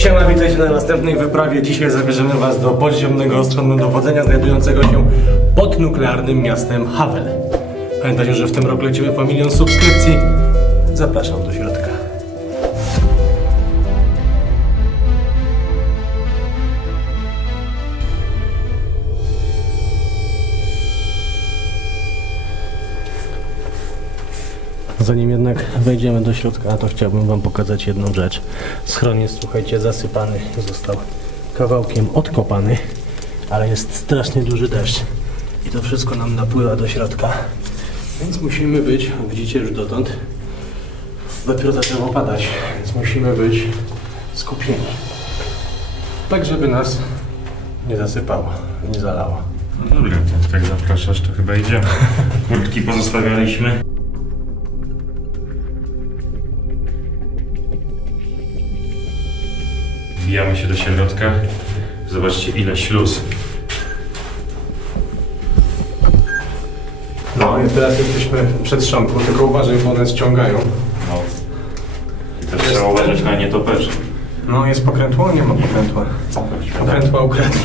Siema, witajcie na następnej wyprawie. Dzisiaj zabierzemy Was do podziemnego ostronnego dowodzenia znajdującego się pod nuklearnym miastem Havel. Pamiętajcie, że w tym roku lecimy po 1 000 000 subskrypcji. Zapraszam do środka. Zanim jednak wejdziemy do środka, to chciałbym Wam pokazać jedną rzecz. Schron jest, słuchajcie, zasypany, został kawałkiem odkopany, ale jest strasznie duży deszcz i to wszystko nam napływa do środka, więc musimy być, widzicie już dotąd, dopiero zaczęło padać, więc musimy być skupieni, tak żeby nas nie zasypało, nie zalało. No dobra, to jak zapraszasz, to chyba idziemy. Kurtki pozostawialiśmy. Wbijamy się do środka. Zobaczcie, ile śluz. No i teraz jesteśmy przed szamką, tylko uważaj, bo one ściągają. No. I też trzeba uważać na nietoperze. No jest pokrętło? Nie ma pokrętła. Pokrętła ukradli.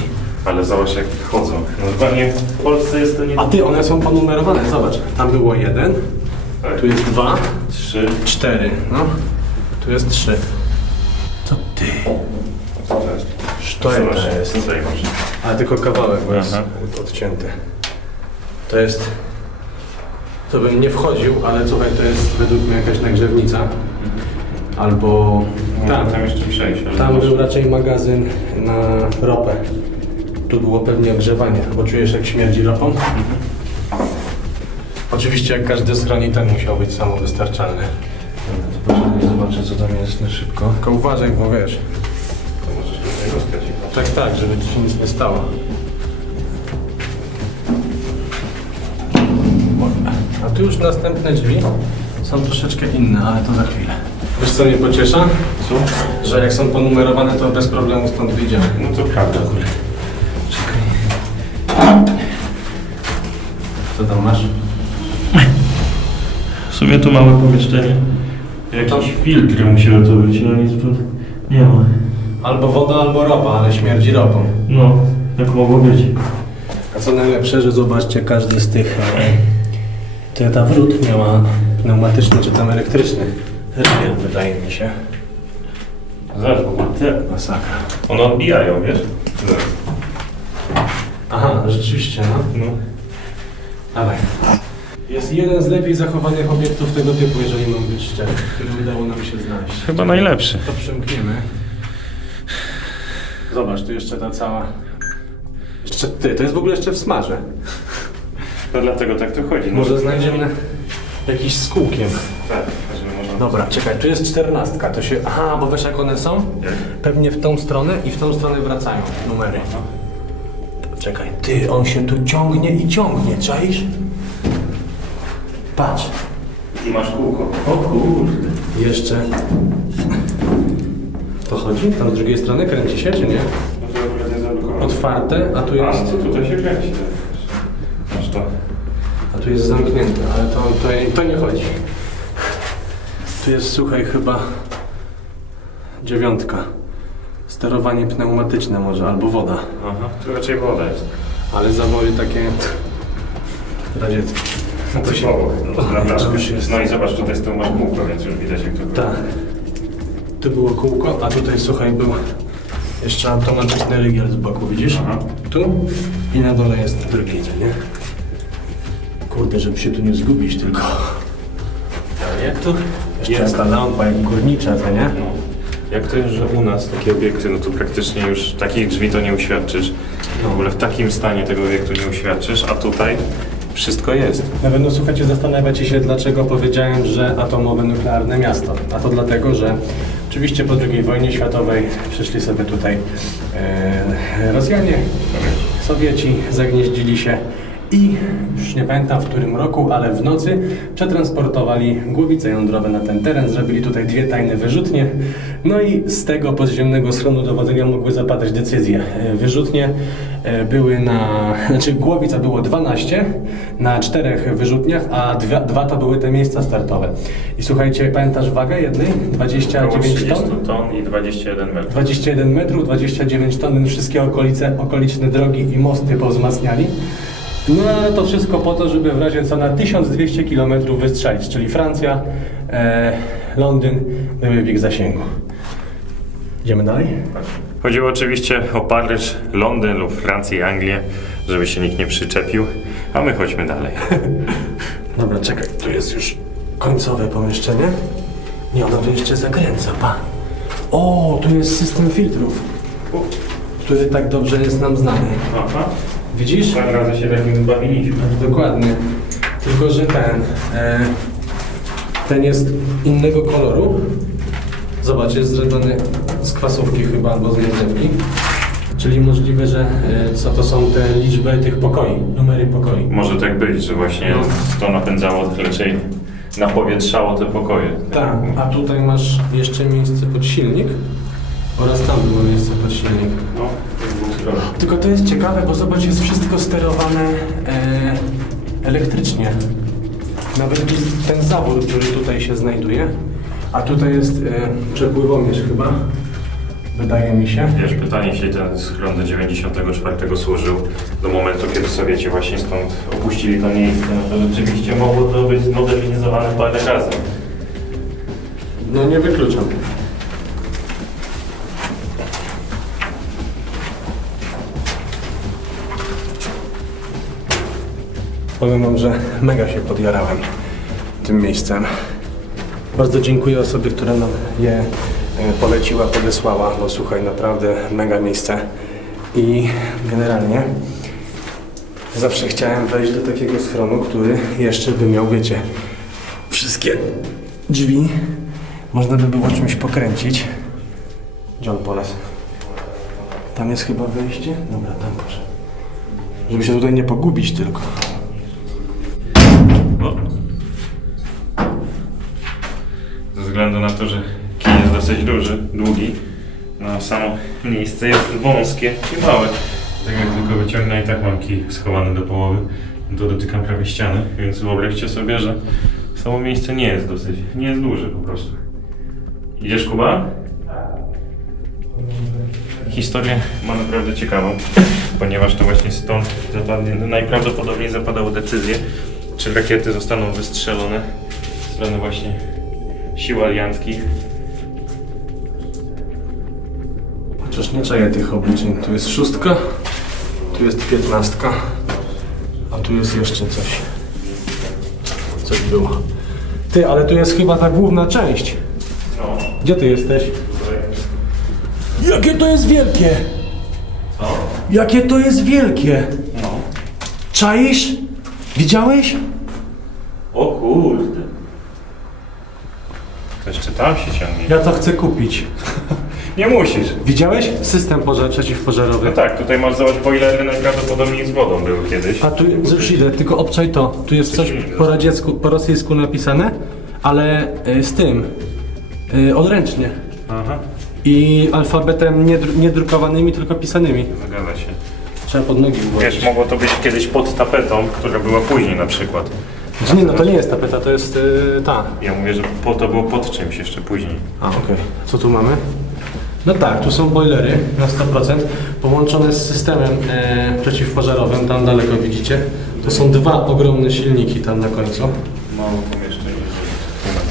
Ale zobacz, jak chodzą. Normalnie w Polsce jest to nie... A ty, one są ponumerowane, zobacz. Tam było 1, Tak. tu jest 2, 3. 4, no. Tu jest 3. Co ty? Co to jest? Sztojeta Zobacz, jest. tutaj masz. Ale tylko kawałek, bo jest Aha. odcięty. To jest... To bym nie wchodził, ale słuchaj, to jest według mnie jakaś nagrzewnica. Albo... Tam, tam jeszcze przejść. Ale Tam zobacz. był raczej magazyn na ropę. Tu było pewnie ogrzewanie, bo czujesz, jak śmierdzi ropą? Oczywiście jak każdy schron, ten musiał być samowystarczalny. Zobaczę, co tam jest na szybko. Tylko uważaj, bo wiesz. To możesz tutaj rozkać. Tak, tak, żeby ci się nic nie stało. A tu już następne drzwi są troszeczkę inne, ale to za chwilę. Wiesz co mnie pociesza? Co? Że jak są ponumerowane, to bez problemu stąd wyjdziemy. No to prawda. Co tam masz? W sumie to małe pomieszczenie. Jakiś filtr musiał to być, ale nic tu nie ma. Albo woda, albo ropa, ale śmierdzi ropą. No, tak mogło być. A co najlepsze, że zobaczcie, każdy z tych ta wrót miała pneumatyczny czy tam elektryczny rygiel, wydaje mi się. Zaraz, Masakra. one odbijają, wiesz? Aha, rzeczywiście, no. No. Dawaj. Jest jeden z lepiej zachowanych obiektów tego typu, jeżeli mam być szczery, który udało nam się znaleźć. Chyba najlepszy. To przymkniemy. Zobacz, tu jeszcze ta cała... Jeszcze ty, to jest w ogóle jeszcze w smarze. To dlatego tak to chodzi. No. Może znajdziemy jakiś z kółkiem. Tak, żeby można... Dobra, czekaj, tu jest 14, to się... Aha, bo wiesz jak one są? Jak? Pewnie w tą stronę i w tą stronę wracają numery. Czekaj, ty, on się tu ciągnie i ciągnie, czaisz? Patrz. I masz kółko. O kurde. Jeszcze... To chodzi? Tam z drugiej strony kręci się, czy nie? No to akurat jest zablokowane. Otwarte, a tu A, jest... no to tutaj się kręci. Masz to. A tu jest zamknięte, ale to nie chodzi. Tu jest, słuchaj, chyba 9. Sterowanie pneumatyczne może, albo woda. Aha, tu raczej woda jest. Ale zawory takie radzieckie. No to się obok. No, to naprawdę. już jest. No i zobacz, tutaj z tyłu masz kółko, więc już widać jak to wygląda. Tak. Tu było kółko, a tutaj, słuchaj, był jeszcze automatyczny rygiel z boku, widzisz? Aha. Tu i na dole jest drgnięcie, nie? Kurde, żeby się tu nie zgubić tylko. Ale jak to? Jeszcze ta lampa jak górnicza, to nie? No. Jak to jest, że u nas takie obiekty, no to praktycznie już takich drzwi to nie uświadczysz. W ogóle w takim stanie tego obiektu nie uświadczysz, a tutaj wszystko jest. Na pewno słuchajcie, zastanawiacie się, dlaczego powiedziałem, że atomowe nuklearne miasto. A to dlatego, że oczywiście po II wojnie światowej przyszli sobie tutaj Rosjanie, Sowieci, zagnieździli się I już nie pamiętam w którym roku, ale w nocy przetransportowali głowice jądrowe na ten teren, zrobili tutaj 2 tajne wyrzutnie, no i z tego podziemnego schronu dowodzenia mogły zapadać decyzje. Wyrzutnie były głowica było 12 na 4 wyrzutniach, a 2 to były te miejsca startowe. I słuchajcie, pamiętasz wagę jednej? 29 Około ton? 30 ton i 21 metrów. 21 metrów, 29 ton, wszystkie okoliczne drogi i mosty powzmacniali. No ale to wszystko po to, żeby w razie co na 1200 km wystrzelić, czyli Francja, Londyn były w ich zasięgu. Idziemy dalej? Chodziło oczywiście o Paryż, Londyn lub Francję i Anglię, żeby się nikt nie przyczepił, a my chodźmy dalej. Dobra, czekaj, tu jest już końcowe pomieszczenie. Nie, ono tu jeszcze zakręca, pa. O, tu jest system filtrów, który tak dobrze jest nam znany. Aha. Widzisz? Dwa razy się takim bawiliśmy. Dokładnie. Tylko, że ten jest innego koloru. Zobacz, jest zrobiony z kwasówki chyba albo z międzyki. Czyli możliwe, że co to są te liczby tych pokoi, numery pokoi. Może tak być, że właśnie to napędzało raczej, napowietrzało te pokoje. Tak, a tutaj masz jeszcze miejsce pod silnik oraz tam było miejsce pod silnik. No, z dwóch stron. Tylko to jest ciekawe, bo zobacz, jest wszystko sterowane elektrycznie. Nawet ten zawór, który tutaj się znajduje, a tutaj jest przepływomierz chyba, wydaje mi się. Wiesz, pytanie, jeśli ten schron do 94 służył do momentu, kiedy Sowieci właśnie stąd opuścili to miejsce, no to rzeczywiście mogło to być zmodernizowane parę razy. No nie wykluczam. Powiem wam, że mega się podjarałem tym miejscem. Bardzo dziękuję osobie, która nam je poleciła, podesłała, bo słuchaj, naprawdę mega miejsce. I generalnie zawsze chciałem wejść do takiego schronu, który jeszcze by miał, wiecie, wszystkie drzwi. Można by było czymś pokręcić. Gdzie on polas? Tam jest chyba wejście? Dobra, tam proszę. Żeby się tutaj nie pogubić tylko. O. Ze względu na to, że kij jest dosyć duży, długi, no samo miejsce jest wąskie i małe. Tak jak tylko wyciągnę i tak mam kij schowany do połowy, to dotykam prawie ściany, więc wyobraźcie sobie, że samo miejsce nie jest duże po prostu. Idziesz, Kuba? Historię ma naprawdę ciekawą, ponieważ to właśnie stąd najprawdopodobniej zapadały decyzje, czy rakiety zostaną wystrzelone ze strony właśnie sił alianckich. Chociaż nie czaję tych obliczeń. Tu jest 6, tu jest 15, a tu jest jeszcze coś. Coś było. Ty, ale tu jest chyba ta główna część. No, Gdzie ty jesteś? Jakie to jest wielkie! co? Jakie to jest wielkie! No. Czaisz? Widziałeś? O kurde. To jeszcze tam się ciągnie. Ja to chcę kupić. Nie musisz. Widziałeś? System przeciwpożarowy. No tak, tutaj masz zobacz, boilery najprawdopodobniej z wodą były kiedyś. A tu już idę, tylko obczaj to. Tu jest coś po radziecku, po rosyjsku napisane, ale z tym, odręcznie. Aha, I alfabetem nie drukowanymi, tylko pisanymi. zgadza się. Trzeba pod nogi włożyć. Wiesz, mogło to być kiedyś pod tapetą, która była później na przykład. Nie, no to nie jest tapeta, to jest ta. Ja mówię, że to było pod czymś jeszcze później. A, okej. Co tu mamy? No tak, tu są bojlery na 100%, połączone z systemem przeciwpożarowym, tam daleko widzicie. To są 2 ogromne silniki tam na końcu. Mało pomieszczenie.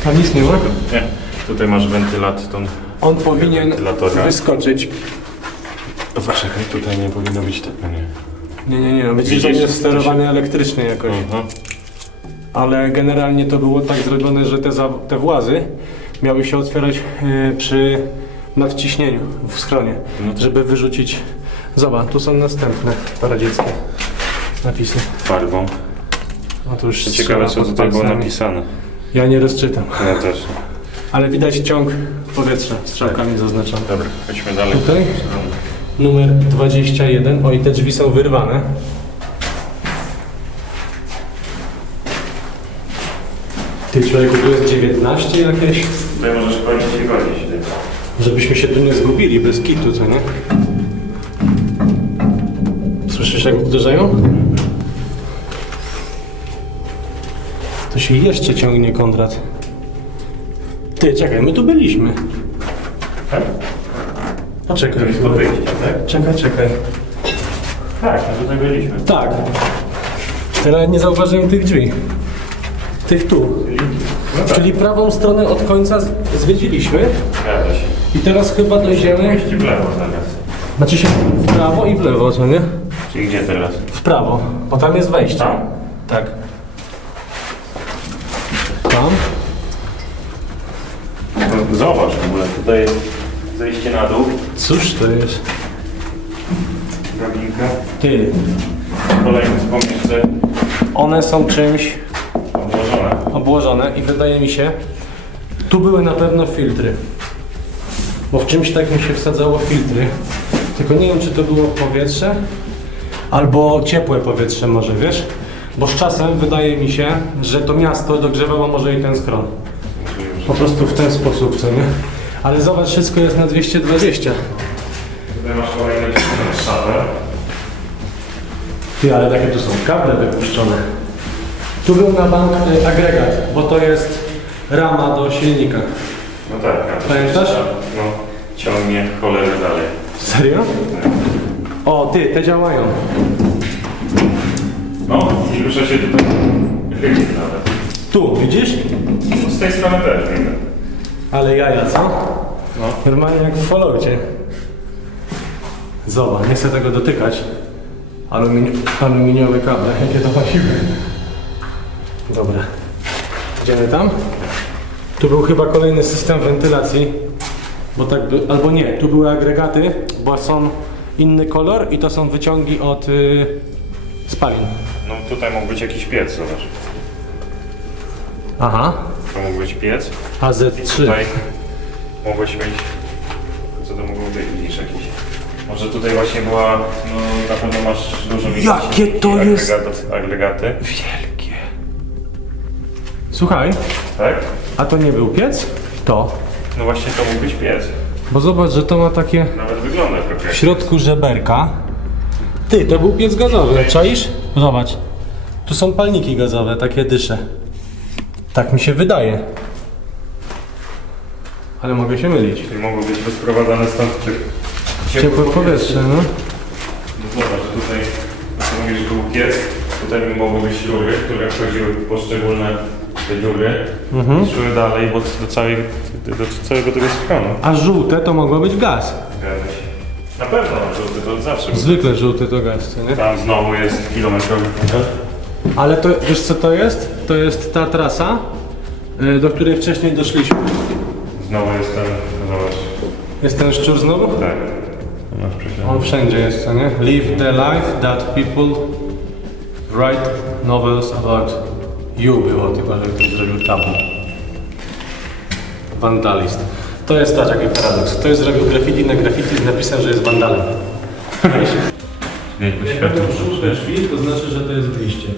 Tam nic nie ma. Nie, tutaj masz wentylat, tą On powinien wentylatora. wyskoczyć. Czekaj, tutaj nie powinno być tak, nie. Nie, widzisz, że on jest sterowany elektrycznie jakoś. Aha. Ale generalnie to było tak zrobione, że te włazy miały się otwierać przy nadciśnieniu w schronie, żeby wyrzucić. Zobacz, tu są następne radzieckie napisy. Farbą. No to już Ciekawe, co strzela tutaj pod było palcami. napisane. Ja nie rozczytam, Ja też. ale widać ciąg powietrza strzałkami zaznaczony. Dobra, chodźmy dalej. Tutaj? Numer 21. O, i te drzwi są wyrwane. Ty człowieku, tu jest 19 jakieś? Tutaj możesz kończyć i godzić. Żebyśmy się tu nie zgubili bez kitu, co nie? Słyszysz jak uderzają? To się jeszcze ciągnie, Konrad. Ty, czekaj, my tu byliśmy. Tak? Poczekaj. To jest to wyjście, tak? Czekaj. Tak, no tutaj byliśmy. Tak. Teraz nie zauważyłem tych drzwi. Tych tu. No tak. Czyli prawą stronę od końca zwiedziliśmy. Zgadza się. I teraz chyba dojdziemy. Iść w lewo zamiast. Znaczy się w prawo i w lewo, co nie? Czyli gdzie teraz? W prawo, bo tam jest wejście. Tam? Tak. Tam? No, zobacz w ogóle, tutaj jest zejście na dół. Cóż to jest? Drabinka. Ty. Kolejne wspomnienie One są czymś obłożone. obłożone i wydaje mi się, tu były na pewno filtry. Bo w czymś takim się wsadzało filtry. Tylko nie wiem, czy to było powietrze, albo ciepłe powietrze może, wiesz? Bo z czasem wydaje mi się, że to miasto dogrzewało może i ten schron. Po prostu w ten sposób, co nie? Ale zobacz, wszystko jest na 220. Tutaj masz kolejne szafę. Ty, ale takie tu są kable wypuszczone. Tu był na bank agregat, bo to jest rama do silnika. No tak. a to Pamiętasz? się, no, ciągnie cholerę dalej. Serio? O, ty, te działają. No i rusza się tutaj chyba nawet. Tu, widzisz? No, z tej strony też widzę. Ale jaja, co? No. Normalnie jak w Falloutie. Zobacz, nie chcę tego dotykać. Aluminiowe kable, jakie to ma siły. Dobra. Idziemy tam? Tu był chyba kolejny system wentylacji. Bo tak by, albo nie, tu były agregaty, bo są inny kolor i to są wyciągi od spalin. No tutaj mógł być jakiś piec, zobacz. Aha. To mógł być piec. I AZ3. tutaj mogłeś mieć... Co to mogło być? Widzisz jakiś... Może tutaj właśnie była... No na pewno masz dużo miejsca. Jakie to jest- Agregaty. Wielkie. Słuchaj, Tak? a to nie był piec? To. No właśnie to mógł być piec. Bo zobacz, że to ma takie Nawet wygląda trochę w jak... środku żeberka. Ty, to był piec gazowy, czaisz? Zobacz. Tu są palniki gazowe, takie dysze. Tak mi się wydaje. Ale mogę się mylić. Czyli mogło być rozprowadzane stąd Ciepłe powietrze, no. No zobacz, że tutaj, jak mówisz, że był piec, tutaj mogły być rury, które wchodziły w poszczególne te dziury i szły dalej, bo do całego tego schronu. A żółte to mogło być gaz. Zgadza się. Na pewno, żółty to zawsze był. Zwykle żółty to gaz, co nie? Tam znowu jest kilometrowy tunel. Ale to, wiesz co to jest? To jest ta trasa, do której wcześniej doszliśmy. Znowu jest ten, zobacz. Jest ten szczur znowu? Tak. Masz prześladek. On wszędzie jest, co nie? Live the life that people write novels about you było, tylko że ktoś zrobił tabu. Vandalist. To jest tak jaki paradoks. Ktoś zrobił graffiti na graffiti z napisem, że jest wandalem. Jakby Jak światło. to żółte drzwi, to znaczy, że to jest wyjście.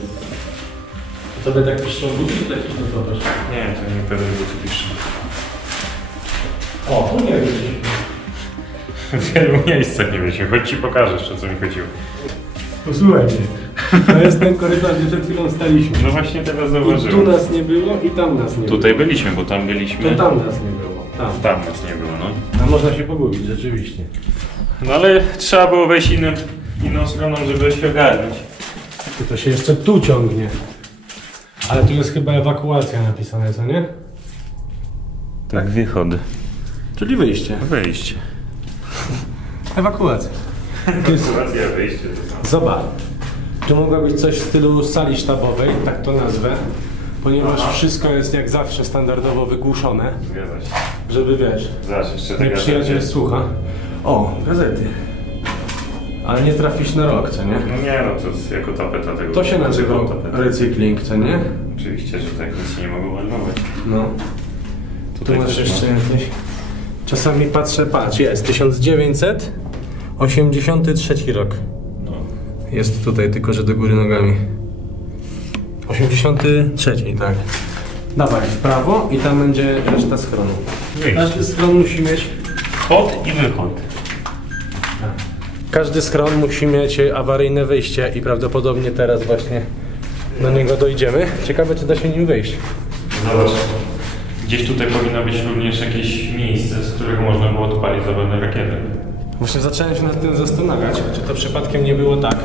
Tobie tak piszczą buzi, tak piszczą zobacz. Nie, to nie pewnie było co pisze. O, tu nie widzi. W wielu miejscach nie wiecie, choć ci pokażę jeszcze co mi chodziło. Posłuchajcie, to jest ten korytarz, gdzie przed chwilą staliśmy. No właśnie teraz I tu zauważyłem. nas nie było i tam nas nie Tutaj było. byliśmy, bo tam byliśmy. To tam nas nie było. Tam. Tam nas nie było, no. A można się pogubić, rzeczywiście. No ale trzeba było wejść inną stroną, żeby się ogarnąć. I to się jeszcze tu ciągnie. Ale tu jest chyba ewakuacja napisane, co nie? Tak, wychod. Czyli wyjście. Wejście. Ewakuacja. To jest... Sytuacja, wyjście. Zobacz. Tu mogło być coś w stylu sali sztabowej, tak to nazwę. Ponieważ Aha. wszystko jest jak zawsze standardowo wygłuszone, Zgadza się. żeby wiesz, Zaś jeszcze jak taka przyjaciel słucha. O, gazety. Ale nie trafisz na rok, co nie? No nie no, to jest jako tapeta tego. To się nazywa tego tapeta. recykling, co nie? Oczywiście, że tak nic nie mogło marnować. No. Tu Tutaj masz też jeszcze ma. jakieś... Czasami patrzę, patrz, jest 1983 rok. No. Jest tutaj, tylko że do góry nogami. 83, tak. Dawaj, w prawo i tam będzie reszta schronu. Każdy schron musi mieć... Wchód i wychód. Każdy schron musi mieć awaryjne wyjście i prawdopodobnie teraz właśnie do niego dojdziemy. Ciekawe, czy da się nim wyjść. Zobacz. Gdzieś tutaj powinno być również jakieś miejsce, z którego można było odpalić zabawne rakiety. Właśnie zacząłem się nad tym zastanawiać, czy to przypadkiem nie było tak,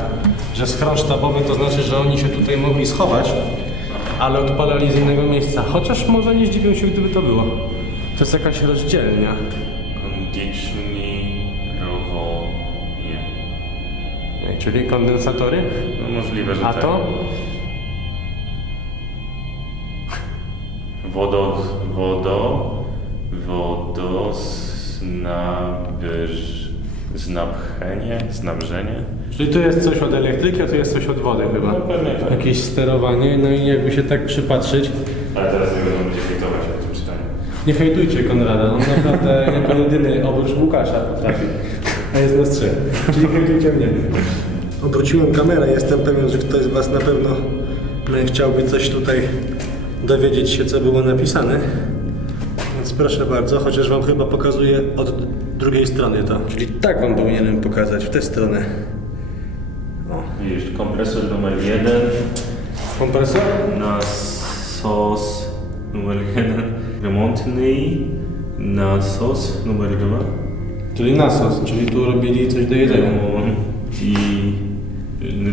że schron sztabowy to znaczy, że oni się tutaj mogli schować, ale odpalali z innego miejsca. Chociaż może nie zdziwię się, gdyby to było. To jest jakaś rozdzielnia. Kondycjonerowanie. Czyli kondensatory? No możliwe, że A tak. to? Znabrzenie. Czyli tu jest coś od elektryki, a tu jest coś od wody chyba. No pewnie tak. Jakieś sterowanie, no i jakby się tak przypatrzeć. Ale teraz nie będą będzie hejtować o tym czytaniu. Nie hejtujcie Konrada, on naprawdę jako jedyny oprócz Łukasza potrafi. A jest nas trzech. Czyli hejtujcie mnie. Obróciłem kamerę, jestem pewien, że ktoś z was na pewno chciałby coś tutaj dowiedzieć się, co było napisane. Więc proszę bardzo, chociaż wam chyba pokazuję od drugiej strony to. Czyli tak wam powinienem pokazać, w tę stronę. O. Widzisz, kompresor numer 1, Kompresor? nasos numer 1, remontny nasos numer 2. Czyli nasos, czyli tu robili coś do jedzenia.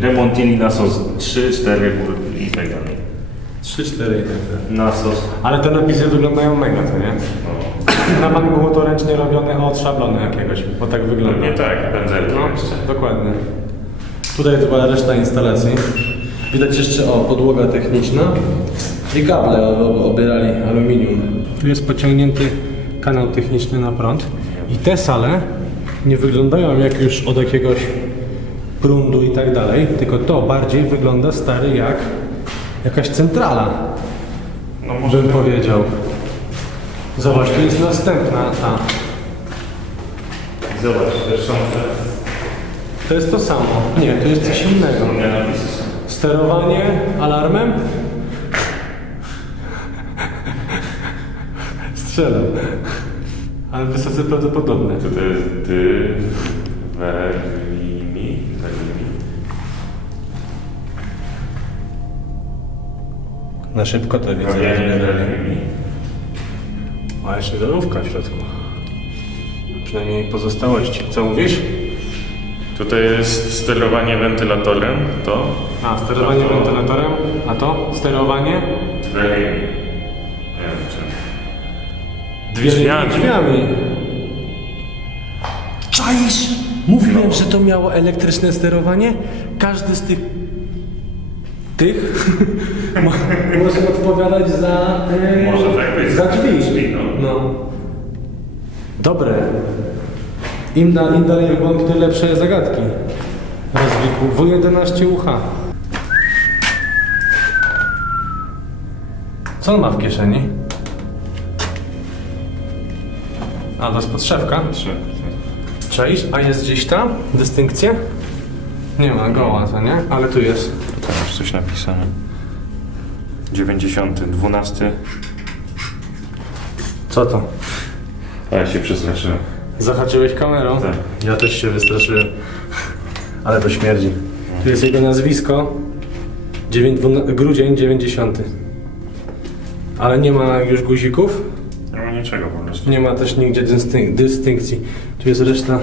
Remontili nasos 3, 4 i tak dalej. 3-4 i tak dalej. Nasos. Ale te napisy wyglądają mega, co nie? No. Na bank było to ręcznie robione od szablonu jakiegoś, bo tak wygląda. Nie tak, pędzelki No, jeszcze. dokładnie. Tutaj była reszta instalacji. Widać jeszcze podłoga techniczna i kable obierali aluminium. Tu jest pociągnięty kanał techniczny na prąd i te sale nie wyglądają jak już od jakiegoś prądu i tak dalej, tylko to bardziej wygląda stary jak jakaś centrala, No może bym powiedział. Zobacz, tu jest następna ta. Zobacz, też są te To jest to samo. Nie, to jest coś innego. inne napisy. Sterowanie alarmem? Strzelam. Ale wysoce prawdopodobne. To jest Werlimi. Na szybko to widzę. Werlimi. A jeszcze żarówka w środku. Przynajmniej pozostałości. Co mówisz? Tutaj jest sterowanie wentylatorem, to A, sterowanie wentylatorem. A to? Sterowanie? Werlimi. Nie wiem czym. Drzwiami. Czaisz? Mówiłem, że to miało elektryczne sterowanie. Każdy z tych może odpowiadać za Może tak być. za drzwi. No. Dobre. Im dalej w bąk, tym lepsze zagadki. Rozwikł W11 UH. Co on ma w kieszeni? A, to jest podszewka. Czaisz? A jest gdzieś tam dystynkcja? Nie ma, goła, co nie? Ale tu jest. Tutaj masz coś napisane. 90, 12. Co to? A ja się przestraszyłem. Zahaczyłeś kamerą? Tak. Ja też się wystraszyłem. Ale to śmierdzi. Tu jest jego nazwisko. Grudzień 90. Ale nie ma już guzików. Nie ma niczego po prostu. Nie ma też nigdzie dystynkcji. Tu jest reszta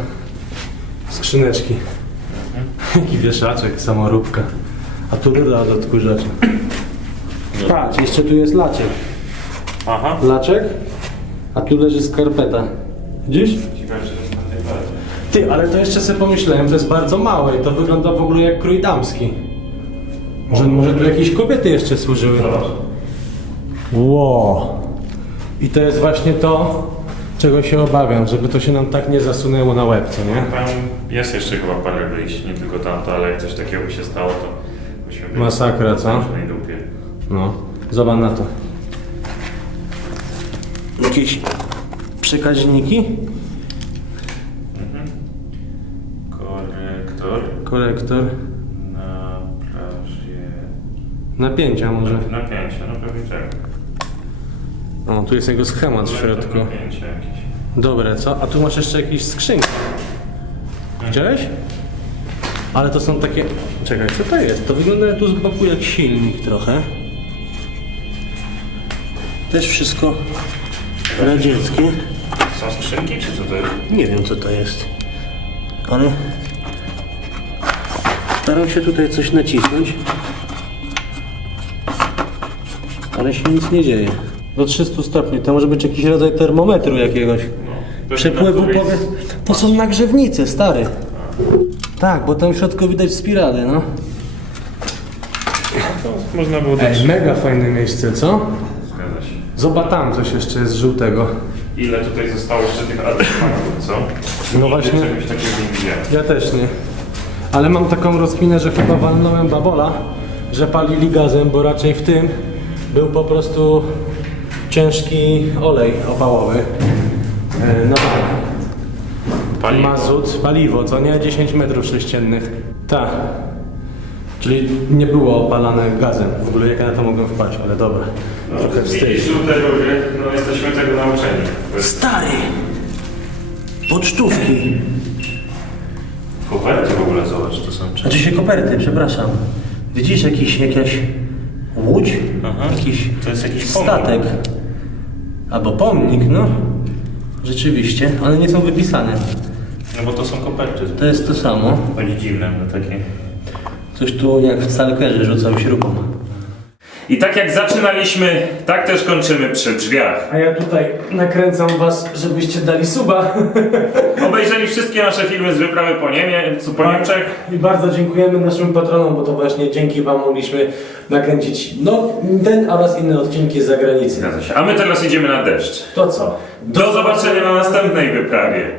skrzyneczki. Jaki wieszaczek, samoróbka. A tu rura od odkurzacza. Patrz, jeszcze tu jest laczek. Aha. Laczek, a tu leży skarpeta. Widzisz? Ciekawe, czy jest na tej bardzie. Ty, ale to jeszcze sobie pomyślałem, to jest bardzo małe i to wygląda w ogóle jak krój damski. Może tu jakieś kobiety jeszcze służyły. Zobacz. Wow. I to jest właśnie to, czego się obawiam, żeby to się nam tak nie zasunęło na łeb, co nie? Tam jest jeszcze chyba parę wyjść, nie tylko tamto, ale jak coś takiego by się stało, to byśmy byli Masakra, co? w różnej dupie. No, zobacz na to. Jakieś przekaźniki? Korektor. Korektor. Naprawzie. Napięcia może. Napięcie, no pewnie tak. O, tu jest jego schemat w środku. Napięcie jakieś. Dobre, co? A tu masz jeszcze jakieś skrzynki. Widziałeś? Ale to są takie... Czekaj, co to jest? To wygląda tu z boku jak silnik trochę. Też wszystko radzieckie. Są skrzynki, czy co to jest? Nie wiem co to jest. Ale... Staram się tutaj coś nacisnąć. Ale się nic nie dzieje. Do 300 stopni. To może być jakiś rodzaj termometru jakiegoś. Przepływu powietrza. To są nagrzewnice, stary. Tak, bo tam w środku widać spirale, no. To można było dać. Mega fajne miejsce, co? Zgadza się. Zobacz, tam coś jeszcze jest żółtego. Ile tutaj zostało jeszcze tych artefaktów, co? No właśnie. Czegoś takiego nie widziałem. Ja też nie. Ale mam taką rozkminę, że chyba walnąłem babola, że palili gazem, bo raczej w tym był po prostu ciężki olej opałowy. No tak. Paliwo. Mazut, paliwo, co nie? 10 metrów sześciennych. Tak. Czyli nie było opalane gazem. W ogóle jak ja na to mogłem wpaść, ale dobra. Trochę wstyd. Widzisz tutaj, no jesteśmy tego nauczeni. Stary! Pocztówki. Koperty w ogóle, zobacz, to są Znaczy się koperty, przepraszam. Widzisz jakaś łódź? Aha. Jakiś To jest jakiś statek. Albo pomnik, no. Rzeczywiście, one nie są wypisane. No bo to są koperty. To jest to samo. Bądź dziwne, no takie. Coś tu jak w stalkerze rzucał śrubą. I tak jak zaczynaliśmy, tak też kończymy przy drzwiach. A ja tutaj nakręcam was, żebyście dali suba. Obejrzeli wszystkie nasze filmy z wyprawy po Niemczech. I bardzo dziękujemy naszym patronom, bo to właśnie dzięki wam mogliśmy nakręcić ten oraz inne odcinki z zagranicy. Zgadza się. A my teraz idziemy na deszcz. To co? Do zobaczenia na następnej wyprawie.